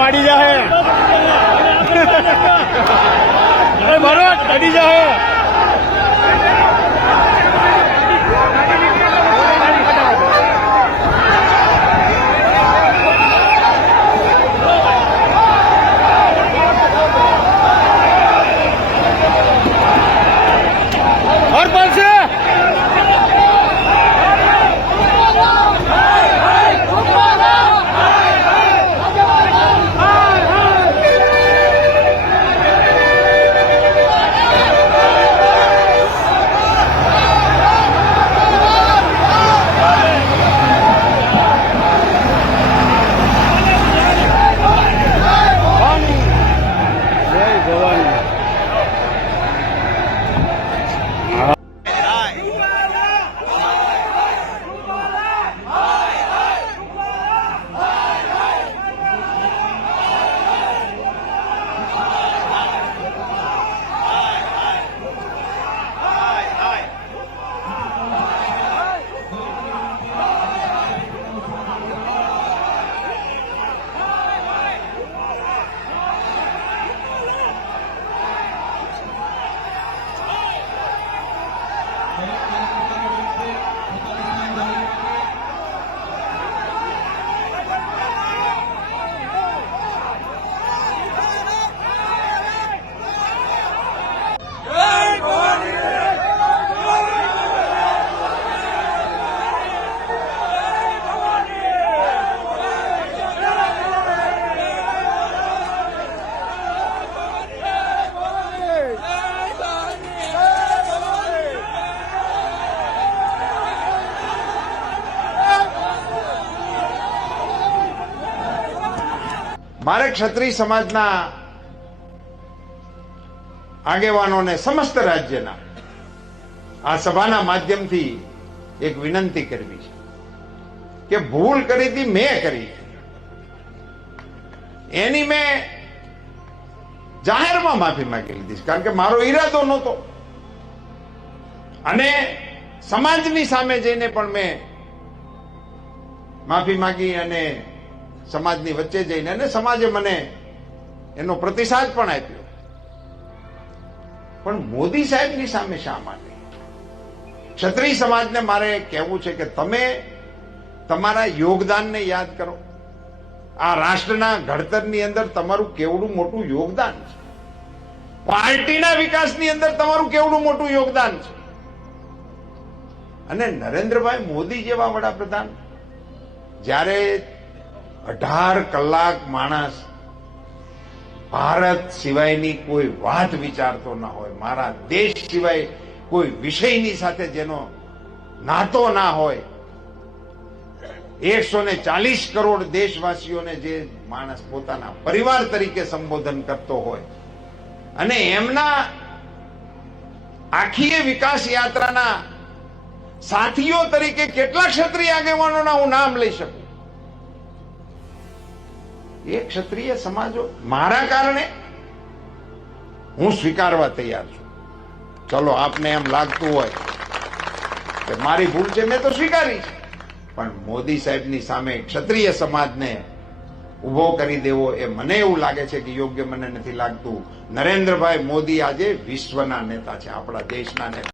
વાડી જાહે બરોબર ચડી જાહે और पर से મારે ક્ષત્રિય સમાજના આગેવાનોને સમસ્ત રાજ્યના આ સભાના માધ્યમથી એક વિનંતી કરવી છે કે ભૂલ કરી હતી મેં કરી, એની મેં જાહેરમાં માફી માંગી લીધી છે, કારણ કે મારો ઈરાદો નહોતો. અને સમાજની સામે જઈને પણ મેં માફી માંગી અને સમાજની વચ્ચે જઈને અને સમાજે મને એનો પ્રતિસાદ પણ આપ્યો. પણ મોદી સાહેબની સામે શા માટે? ક્ષત્રિય સમાજને મારે કહેવું છે કે તમે તમારા યોગદાનને યાદ કરો. આ રાષ્ટ્રના ઘડતરની અંદર તમારું કેવડું મોટું યોગદાન છે, પાર્ટીના વિકાસની અંદર તમારું કેવડું મોટું યોગદાન છે. અને નરેન્દ્રભાઈ મોદી જેવા વડાપ્રધાન જ્યારે 18 કલાક માણસ ભારત સિવાયની કોઈ વાત વિચારતો ના હોય, મારા દેશ સિવાય કોઈ વિષયની સાથે જેનો નાતો ના હોય, 140 કરોડ દેશવાસીઓને જે માણસ પોતાના પરિવાર તરીકે સંબોધન કરતો હોય, અને એમના આખી વિકાસ યાત્રાના સાથીઓ તરીકે કેટલા ક્ષત્રિય આગેવાનોના હું નામ લઈ શકું. એ ક્ષત્રિય સમાજો મારા કારણે હું સ્વીકારવા તૈયાર છું. ચલો આપને એમ લાગતું હોય કે મારી ભૂલ છે, મેં તો સ્વીકારી છે, પણ મોદી સાહેબની સામે ક્ષત્રિય સમાજને ઉભો કરી દેવો એ મને એવું લાગે છે કે યોગ્ય મને નથી લાગતું. નરેન્દ્રભાઈ મોદી આજે વિશ્વના નેતા છે, આપણા દેશના નેતા.